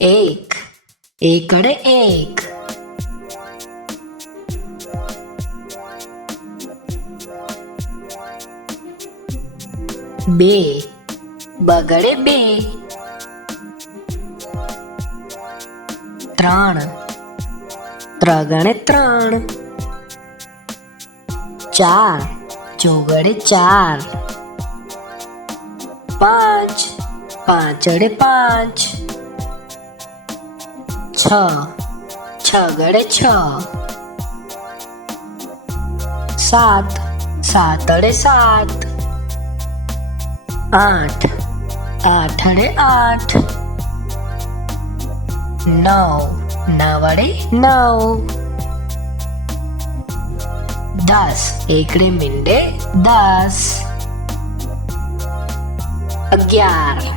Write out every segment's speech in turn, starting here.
એક, એકડે એક. બે, બગડે બે. ત્રણ, ત્રગણે ત્રણ. ચાર, ચોગડે ચાર. પાંચ, પાંચડે પાંચ. છ, છગડે છ. સાત, સાતડે સાત. આઠ, આઠડે આઠ. નવ, નવડે નવ. 10, એકડે મીંડે 10. 11,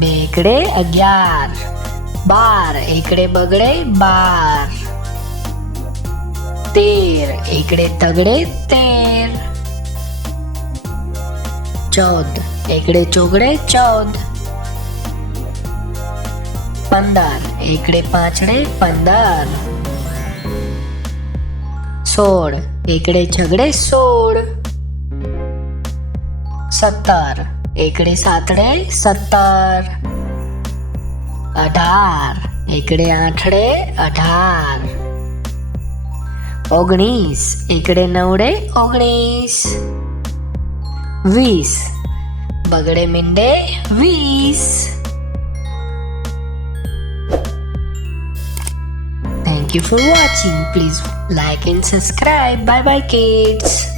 બે એકડે 11. 12, એકડે બગડે 12. 13, એકડે તગડે 13. 14, એકડે ચોગડે 14. 15, એકડે પાંચડે 15. 16, એકડે છગડે 16. 17, એકડે સાતડે 17. 18, એકડે આઠડે 18. 19, એકડે નવડે 19. 20, બગડે મીંડે 20. Thank you for watching. Please like and subscribe. Bye bye kids.